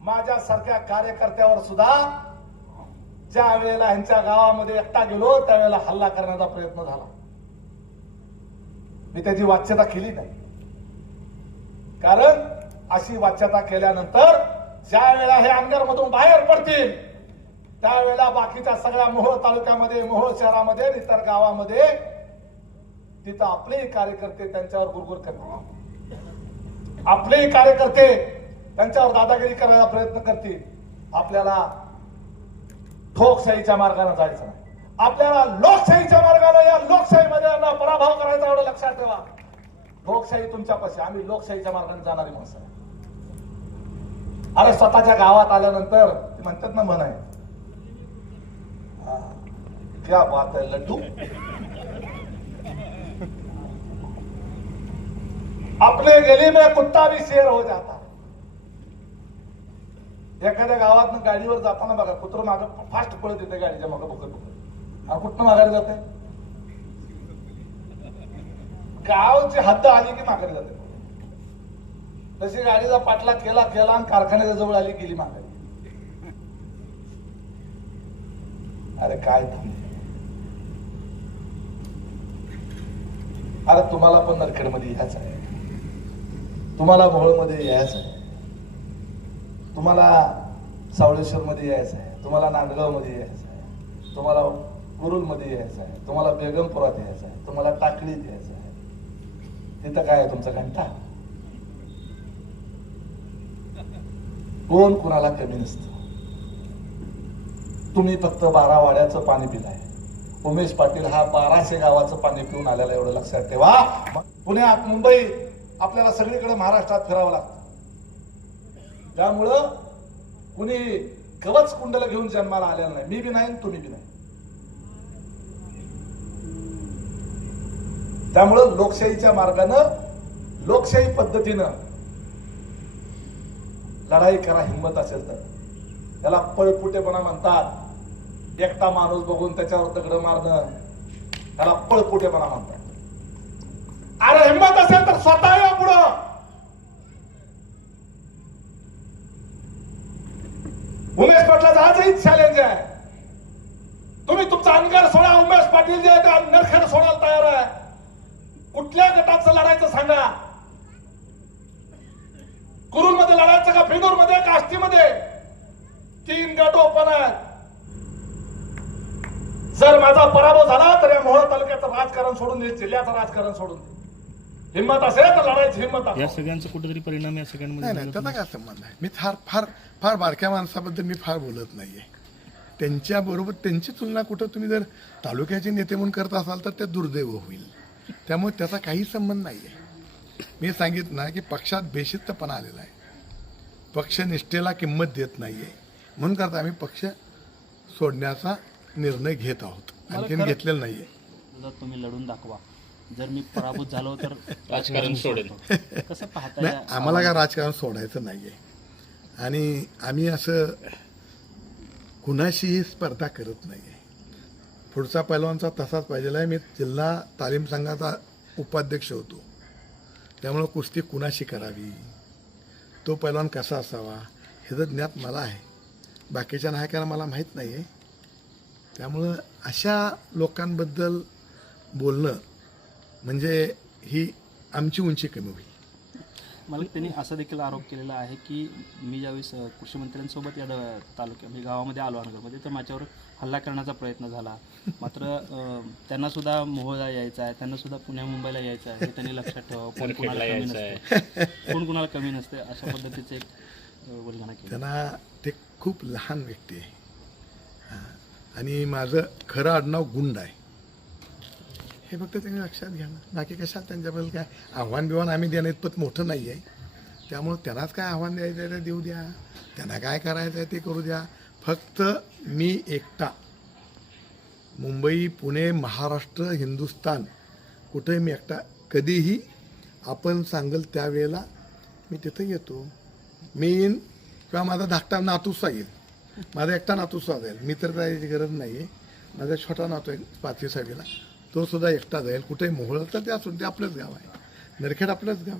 माझ्यासारख्या कार्यकर्त्यावर सुद्धा ज्या वेळेला ह्यांच्या गावामध्ये एकटा गेलो त्यावेळेला हल्ला करण्याचा प्रयत्न झाला. मी त्याची वाच्यता केली नाही. कारण अशी वाच्यता केल्यानंतर ज्या वेळेला हे अंगरमधून बाहेर पडतील त्यावेळेला बाकीच्या सगळ्या मोहोळ तालुक्यामध्ये मोहोळ शहरामध्ये इतर गावामध्ये तिथं आपलेही कार्यकर्ते त्यांच्यावर गुरगुर करतील. आपलेही कार्यकर्ते त्यांच्यावर दादागिरी करायला प्रयत्न करतील. आपल्याला ठोकशाहीच्या मार्गाने जायचं नाही. आपल्याला लोकशाहीच्या मार्गाने या लोकशाहीमध्ये यांना पराभव करायचा एवढं लक्षात ठेवा. लोकशाही तुमच्यापाशी आम्ही लोकशाहीच्या मार्गाने जाणारी माणसं आहे. अरे स्वतःच्या गावात आल्यानंतर ते म्हणतात ना म्हण आहे. क्या बात आहे लड्डू? अपने गली में कुत्ता भी शेर हो जाता. एखाद्या गावात गाडीवर जाताना बघा कुत्र माग फास्ट पळत येते गाडीच्या मागं बघत बघत कुठनं माघारी जाते? गावची हद्द आली की माघारी जाते. तशी गाडीचा पाठला केला केला आणि कारखान्याच्या जवळ आली गेली माघारी. अरे काय अरे तुम्हाला पण नरखेडमध्ये यायचं आहे. तुम्हाला मोहोळमध्ये यायचं आहे. तुम्हाला सावळेश्वर मध्ये यायचं आहे तुम्हाला नांदगावमध्ये यायचं आहे तुम्हाला कुरुलमध्ये यायचं आहे तुम्हाला बेगमपुरात यायचं आहे तुम्हाला टाकळीत यायचं आहे. तिथं काय आहे तुमचा घंटा? कोण कुणाला कमी नसतं? तुम्ही फक्त बारा वाड्याचं पाणी पिलाय. उमेश पाटील हा बाराशे गावाचं पाणी पिऊन आलेला एवढं लक्षात ठेवा. पुण्यात मुंबई आपल्याला सगळीकडे महाराष्ट्रात फिरावं लागतं. त्यामुळं कुणी कवच कुंडला घेऊन जन्माला आलेला नाही. मी बी नाही तुम्ही बी नाही. त्यामुळं लोकशाहीच्या मार्गानं लोकशाही पद्धतीनं लढाई करा हिंमत असेल तर. त्याला पळपुटेपणा म्हणतात. एकटा माणूस बघून त्याच्यावर दगड मारणं त्याला पळपुटेपणा म्हणतात. अरे हिंमत असेल तर स्वतः या पुढं. उमेश पाटलाचा आजही चॅलेंज आहे. तुम्ही तुमचा अंगार सोडा उमेश पाटील जे आहे ते नरखेड सोडायला तयार आहे. कुठल्या गटाचं लढायचं सांगा? कुरुलमध्ये लढायचं का बिनूरमध्ये का आष्टीमध्ये? तीन गट ओपन आहेत. जर माझा पराभव झाला तर या मोहळ तालुक्याचं राजकारण सोडून दे जिल्ह्याचं राजकारण सोडून दे हिंमत असेल तर लढायची हिंमत या. सगळ्यांचा कुठेतरी परिणाम या नाही सगळ्यांमध्ये नाही त्याचा काय संबंध आहे? मी फार फार फार बारक्या माणसाबद्दल मी फार बोलत नाहीये. त्यांच्याबरोबर त्यांची तुलना कुठं तुम्ही जर तालुक्याचे नेते म्हणून करत असाल तर ते दुर्दैव होईल. त्यामुळे त्याचा काही संबंध नाही आहे मी सांगितलं ना की पक्षात बेशिस्तपणा आलेला आहे. पक्षनिष्ठेला किंमत देत नाही आहे म्हणून करता आम्ही पक्ष सोडण्याचा निर्णय घेत आहोत. आणखीन घेतलेला नाही आहे तुम्ही लढून दाखवा. जर मी पराभूत झालो तर राजकारण सोडेल. सोडतो. कसं पाहता आम्हाला काय राजकारण सोडायचं नाही आहे आणि आम्ही असं कुणाशीही स्पर्धा करत नाही आहे पुढचा पैलवानचा तसाच पाहिजेला आहे. मी जिल्हा तालीम संघाचा उपाध्यक्ष होतो. त्यामुळं कुस्ती कुणाशी करावी? तो पैलवान कसा असावा? ह्याचं ज्ञात मला आहे. बाकीच्या नायकांना मला माहीत नाही आहे त्यामुळं अशा लोकांबद्दल बोलणं म्हणजे ही आमची उंची कमी होईल. मला त्यांनी असा देखील आरोप केलेला आहे की मी ज्यावेळेस कृषी मंत्र्यांसोबत या ड- तालुक्या म्हणजे गावामध्ये आलो नगरमध्ये तर माझ्यावर हल्ला करण्याचा प्रयत्न झाला. मात्र त्यांना सुद्धा मोहोळला यायचं आहे त्यांना सुद्धा पुण्या मुंबईला यायचं आहे हे त्यांनी लक्षात ठेवावं कोण कुणाला कमी नसते. कोण कुणाला कमी नसते अशा पद्धतीचे एक वल्गना केली. त्यांना ते खूप लहान व्यक्ती आहे. हां. आणि माझं खरं आडनाव गुंड आहे. हे फक्त त्यांनी लक्षात घ्या ना. बाकी कशात त्यांच्याबद्दल काय? आव्हान बिव्हान आम्ही देणं इतपत मोठं नाही आहे. त्यामुळं त्यांनाच काय आव्हान द्यायचं आहे ते देऊ द्या. त्यांना काय करायचं आहे ते करू द्या. फक्त मी एकटा. मुंबई पुणे महाराष्ट्र हिंदुस्तान कुठंही मी एकटा. कधीही आपण सांगल त्यावेळेला मी तिथं येतो. मी येईन किंवा माझा धाकटा नातूसा येईल. माझा एकटा नातूसा जाईल. मी तर जायची गरज नाही आहे माझा छोटा नातू आहे पाचवी साडीला तो सुद्धा एकटा जाईल कुठेही मोहळ तर ते असून ते आपलंच गाव आहे. नरखेड आपलंच गाव